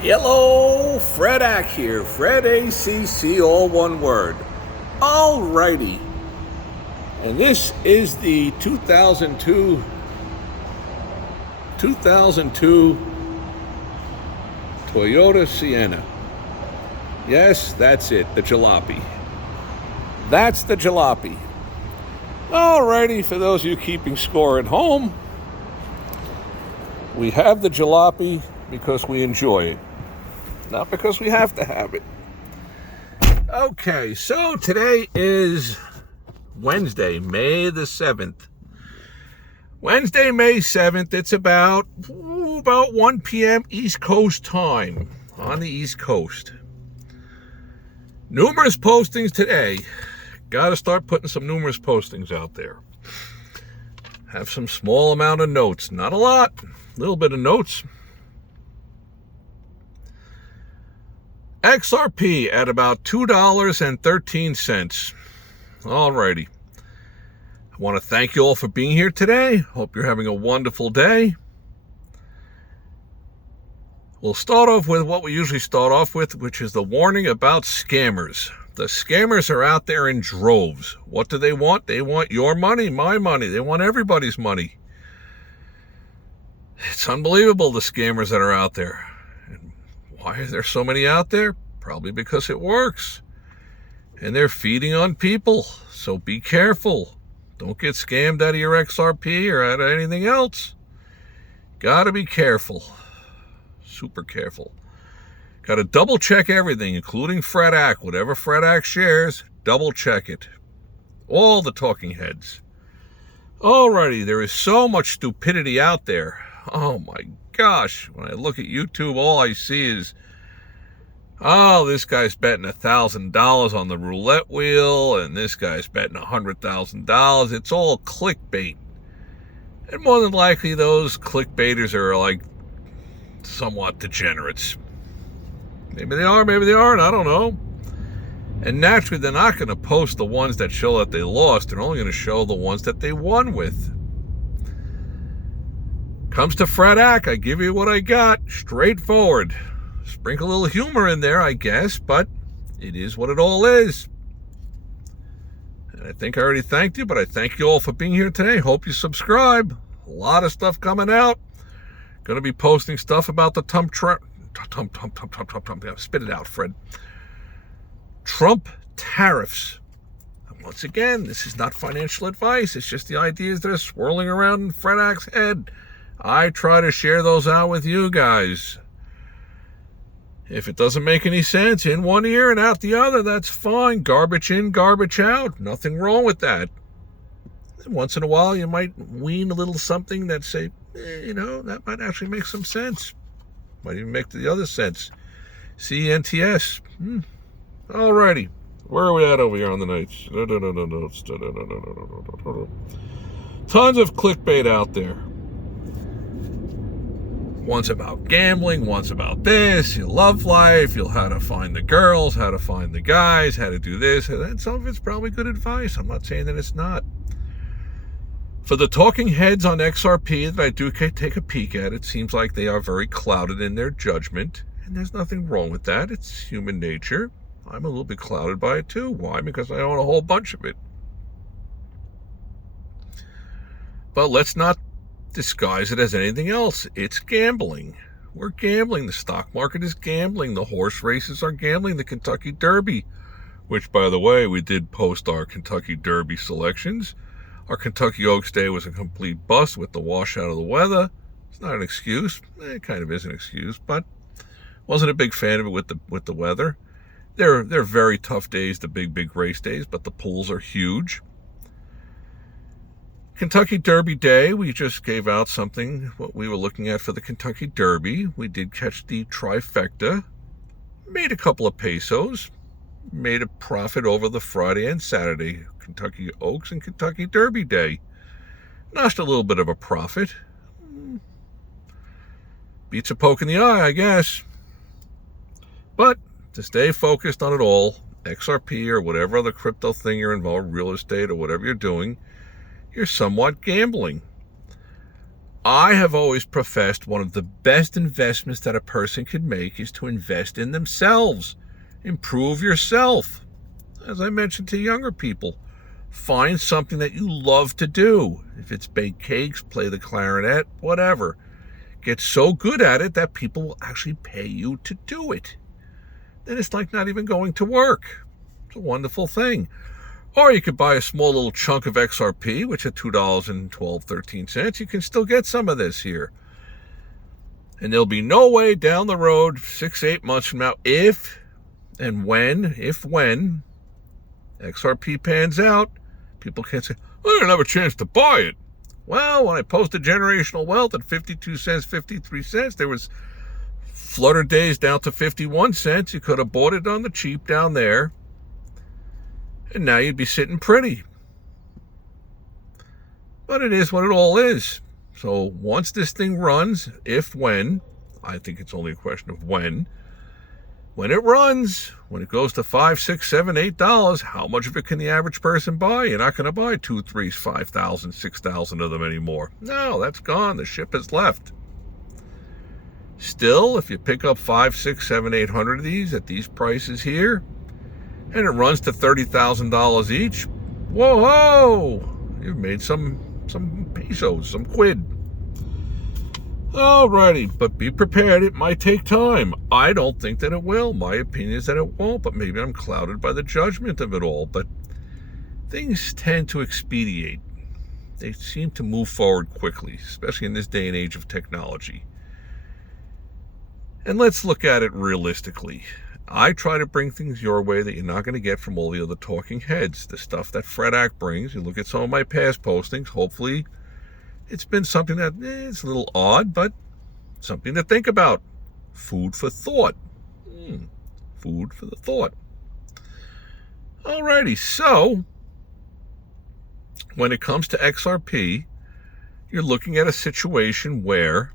Hello, Fred Ack here. Fred ACC, all one word. Alrighty. And this is the 2002 Toyota Sienna. Yes, that's it, the jalopy. That's the jalopy. Alrighty, for those of you keeping score at home, we have the jalopy because we enjoy it, not because we have to have it. Okay, so today is Wednesday, May the 7th. Wednesday, May 7th, it's about 1 p.m. East Coast time on the East Coast. Numerous postings today. Got to start putting some numerous postings out there. Have some small amount of notes. Not a lot. A little bit of notes. XRP at about $2.13. Alrighty. I want to thank you all for being here today. Hope you're having a wonderful day. We'll start off with what we usually start off with, which is the warning about scammers. The scammers are out there in droves. What do they want? They want your money, my money. They want everybody's money. It's unbelievable, the scammers that are out there. And why are there so many out there? Probably because it works. And they're feeding on people. So be careful. Don't get scammed out of your XRP or out of anything else. Gotta be careful. Super careful. Gotta double check everything, including Fred Ack. Whatever Fred Ack shares, double check it. All the talking heads. Alrighty, there is so much stupidity out there. Oh my gosh. When I look at YouTube, all I see is, oh, this guy's betting $1,000 on the roulette wheel, and this guy's betting $100,000. It's all clickbait. And more than likely, those clickbaiters are like somewhat degenerates. Maybe they are, maybe they aren't, I don't know. And naturally, they're not going to post the ones that show that they lost. They're only going to show the ones that they won with. Comes to Fred Ack, I give you what I got. Straightforward. Sprinkle a little humor in there, I guess, but it is what it all is. And I think I already thanked you, but I thank you all for being here today. Hope you subscribe. A lot of stuff coming out. Going to be posting stuff about the spit it out, Fred. Trump tariffs. And once again, this is not financial advice. It's just the ideas that are swirling around in Fred Ack's head. I try to share those out with you guys. If it doesn't make any sense, in one ear and out the other, that's fine. Garbage in, garbage out. Nothing wrong with that. And once in a while, you might wean a little something that say, that might actually make some sense. Might even make the other sense. CNTS. Alrighty. Where are we at over here on the nights? Tons of clickbait out there. One's about gambling, one's about this, your love life, you'll how to find the girls, how to find the guys, how to do this. And some of it's probably good advice. I'm not saying that it's not. For the talking heads on XRP that I do take a peek at, it seems like they are very clouded in their judgment. And there's nothing wrong with that. It's human nature. I'm a little bit clouded by it too. Why? Because I own a whole bunch of it. But let's not disguise it as anything else. It's gambling. We're gambling. The stock market is gambling. The horse races are gambling. The Kentucky Derby, which, by the way, we did post our Kentucky Derby selections. Our Kentucky Oaks Day was a complete bust with the washout of the weather. It's not an excuse. It kind of is an excuse, but wasn't a big fan of it with the weather. They're very tough days, the big race days, but the pools are huge. Kentucky Derby Day, we just gave out something, what we were looking at for the Kentucky Derby. We did catch the trifecta, made a couple of pesos, made a profit over the Friday and Saturday, Kentucky Oaks and Kentucky Derby Day. Notched a little bit of a profit. Beats a poke in the eye, I guess. But to stay focused on it all, XRP or whatever other crypto thing you're involved, real estate or whatever you're doing, you're somewhat gambling. I have always professed one of the best investments that a person can make is to invest in themselves. Improve yourself. As I mentioned to younger people, find something that you love to do. If it's bake cakes, play the clarinet, whatever. Get so good at it that people will actually pay you to do it. Then it's like not even going to work. It's a wonderful thing. Or you could buy a small little chunk of XRP, which at $2.12, 13 cents, you can still get some of this here. And there'll be no way down the road, 6-8 months from now, if when XRP pans out, people can't say, I didn't have a chance to buy it. Well, when I posted generational wealth at 52 cents, 53 cents, there was flutter days down to 51 cents. You could have bought it on the cheap down there. And now you'd be sitting pretty. But it is what it all is. So once this thing runs, when, I think it's only a question of when it runs, when it goes to $5, $6, $7, $8, how much of it can the average person buy? You're not going to buy 2, 3, 5,000, 6,000 of them anymore. No, that's gone. The ship has left. Still, if you pick up 5, 6, 7, 800 of these at these prices here, and it runs to $30,000 each, whoa, you've made some pesos, some quid. Alrighty, but be prepared, it might take time. I don't think that it will. My opinion is that it won't, but maybe I'm clouded by the judgment of it all. But things tend to expedite. They seem to move forward quickly, especially in this day and age of technology. And let's look at it realistically. I try to bring things your way that you're not going to get from all the other talking heads. The stuff that Fred Ack brings. You look at some of my past postings. Hopefully, it's been something that it's a little odd, but something to think about. Food for thought. Food for the thought. Alrighty, so when it comes to XRP, you're looking at a situation where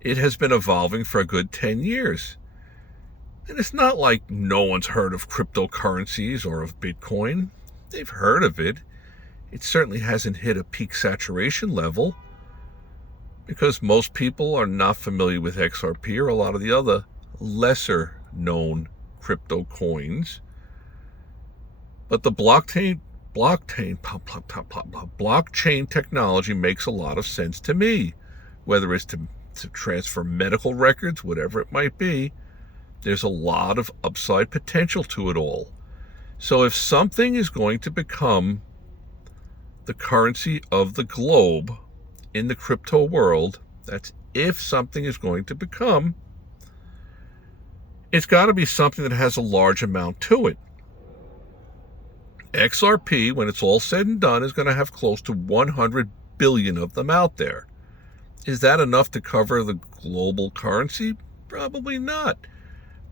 it has been evolving for a good 10 years. And it's not like no one's heard of cryptocurrencies or of Bitcoin. They've heard of it. It certainly hasn't hit a peak saturation level because most people are not familiar with XRP or a lot of the other lesser known crypto coins. But the blockchain technology makes a lot of sense to me, whether it's to transfer medical records, whatever it might be. There's a lot of upside potential to it all. So if something is going to become the currency of the globe in the crypto world, that's if something is going to become, it's got to be something that has a large amount to it. XRP, when it's all said and done, is going to have close to 100 billion of them out there. Is that enough to cover the global currency? Probably not.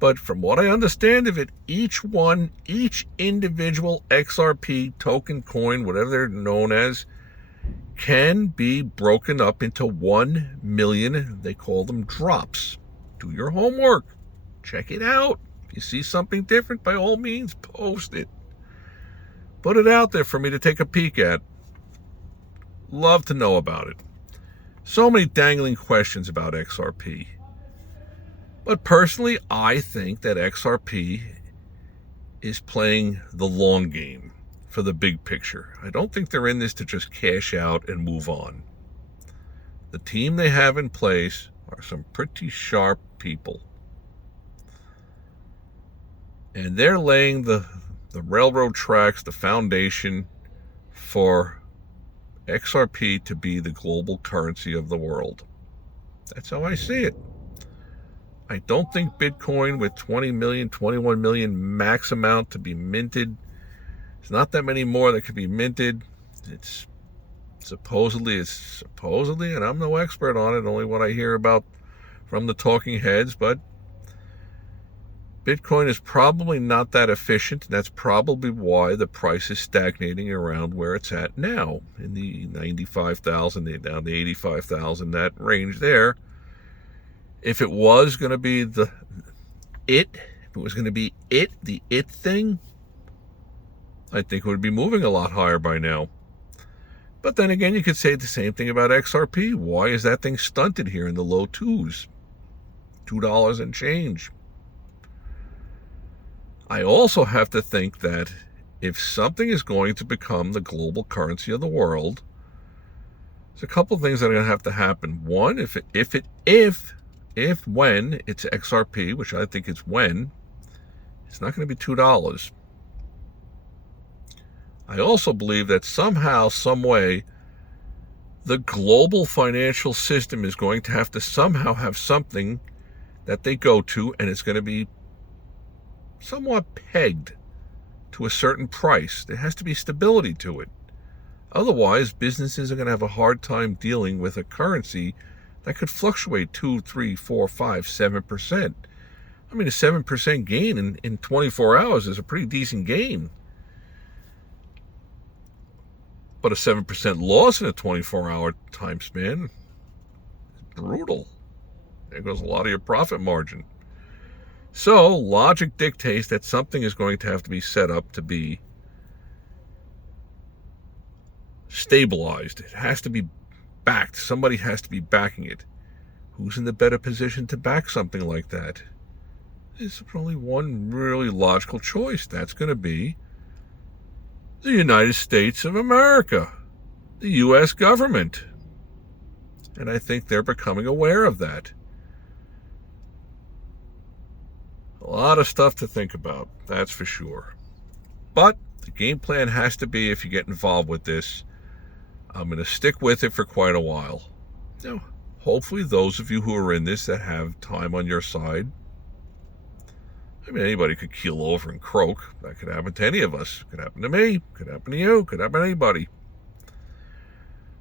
But from what I understand of it, each individual XRP token coin, whatever they're known as, can be broken up into 1 million, they call them drops. Do your homework. Check it out. If you see something different, by all means, post it. Put it out there for me to take a peek at. Love to know about it. So many dangling questions about XRP. But personally, I think that XRP is playing the long game for the big picture. I don't think they're in this to just cash out and move on. The team they have in place are some pretty sharp people. And they're laying the railroad tracks, the foundation for XRP to be the global currency of the world. That's how I see it. I don't think Bitcoin with 20 million, 21 million max amount to be minted. There's not that many more that could be minted. It's supposedly, and I'm no expert on it, only what I hear about from the talking heads, but Bitcoin is probably not that efficient. And that's probably why the price is stagnating around where it's at now, in the 95,000 down to 85,000, that range there. If it was going to be the it thing, I think it would be moving a lot higher by now. But then again, you could say the same thing about XRP. Why is that thing stunted here in the low twos? $2 and change. I also have to think that if something is going to become the global currency of the world, there's a couple of things that are going to have to happen. One, when it's XRP, which I think it's when, it's not going to be $2. I also believe that somehow, some way, the global financial system is going to have to somehow have something that they go to, and it's going to be somewhat pegged to a certain price. There has to be stability to it. Otherwise, businesses are going to have a hard time dealing with a currency that could fluctuate 2, 3, 4, 5, 7%. I mean, a 7% gain in 24 hours is a pretty decent gain. But a 7% loss in a 24-hour time span is brutal. There goes a lot of your profit margin. So logic dictates that something is going to have to be set up to be stabilized. It has to be backed. Somebody has to be backing it. Who's in the better position to back something like that? There's only one really logical choice. That's going to be the United States of America, the U.S. government. And I think they're becoming aware of that. A lot of stuff to think about, that's for sure. But the game plan has to be, if you get involved with this, I'm going to stick with it for quite a while. Now, hopefully those of you who are in this that have time on your side, I mean, anybody could keel over and croak. That could happen to any of us. Could happen to me. Could happen to you. Could happen to anybody.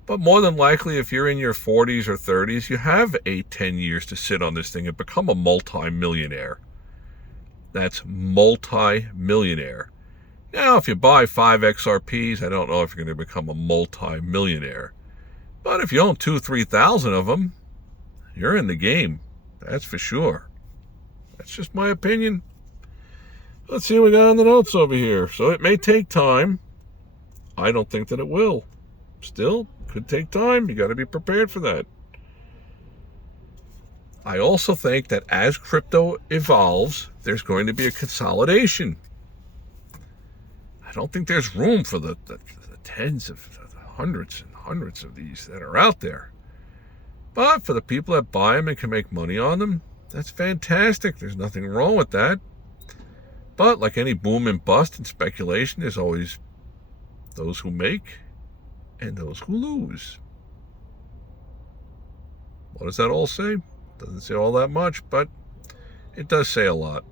But more than likely, if you're in your 40s or 30s, you have 8-10 years to sit on this thing and become a multi-millionaire. That's multi-millionaire. Now, if you buy 5 XRPs, I don't know if you're going to become a multi-millionaire. But if you own 2,000-3,000 of them, you're in the game. That's for sure. That's just my opinion. Let's see what we got on the notes over here. So it may take time. I don't think that it will. Still, could take time. You got to be prepared for that. I also think that as crypto evolves, there's going to be a consolidation. I don't think there's room for the tens of hundreds and hundreds of these that are out there. But for the people that buy them and can make money on them, that's fantastic. There's nothing wrong with that. But like any boom and bust in speculation, there's always those who make and those who lose. What does that all say? Doesn't say all that much, but it does say a lot.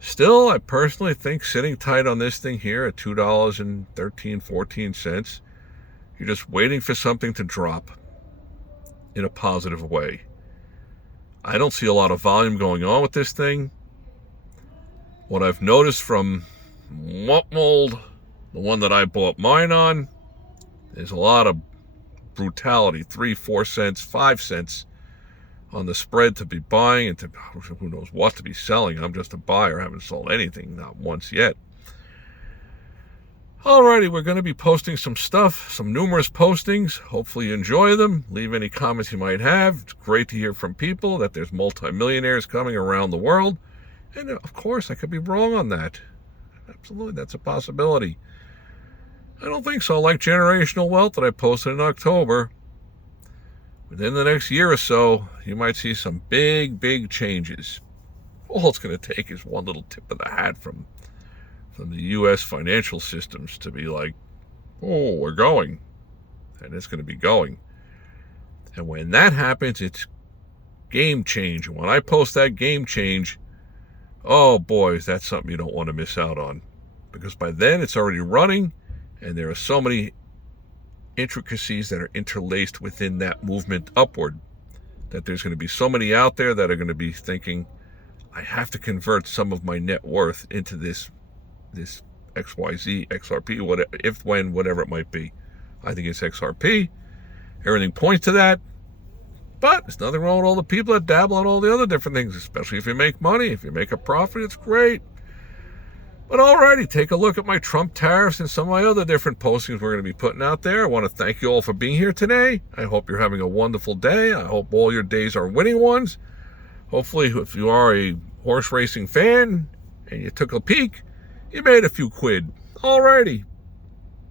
Still, I personally think sitting tight on this thing here at $2.13, 14 cents, you're just waiting for something to drop in a positive way. I don't see a lot of volume going on with this thing. What I've noticed from Mold, the one that I bought mine on, there's a lot of brutality, 3, 4 cents, 5 cents on the spread to be buying and to who knows what to be selling. I'm just a buyer. I haven't sold anything, not once yet. Alrighty, we're going to be posting some stuff, some numerous postings. Hopefully you enjoy them. Leave any comments you might have. It's great to hear from people that there's multimillionaires coming around the world. And of course, I could be wrong on that. Absolutely, that's a possibility. I don't think so. Like Generational Wealth that I posted in October, within the next year or so, you might see some big, big changes. All it's going to take is one little tip of the hat from the U.S. financial systems to be like, oh, we're going. And it's going to be going. And when that happens, it's game change. And when I post that game change, oh, boys, that's something you don't want to miss out on. Because by then, it's already running, and there are so many intricacies that are interlaced within that movement upward that there's going to be so many out there that are going to be thinking, I have to convert some of my net worth into this XYZ, XRP, whatever, if, when, whatever it might be. I think it's XRP. Everything points to that. But there's nothing wrong with all the people that dabble on all the other different things, especially if you make money. If you make a profit, it's great. But alrighty, take a look at my Trump tariffs and some of my other different postings we're going to be putting out there. I want to thank you all for being here today. I hope you're having a wonderful day. I hope all your days are winning ones. Hopefully, if you are a horse racing fan and you took a peek, you made a few quid. Alrighty,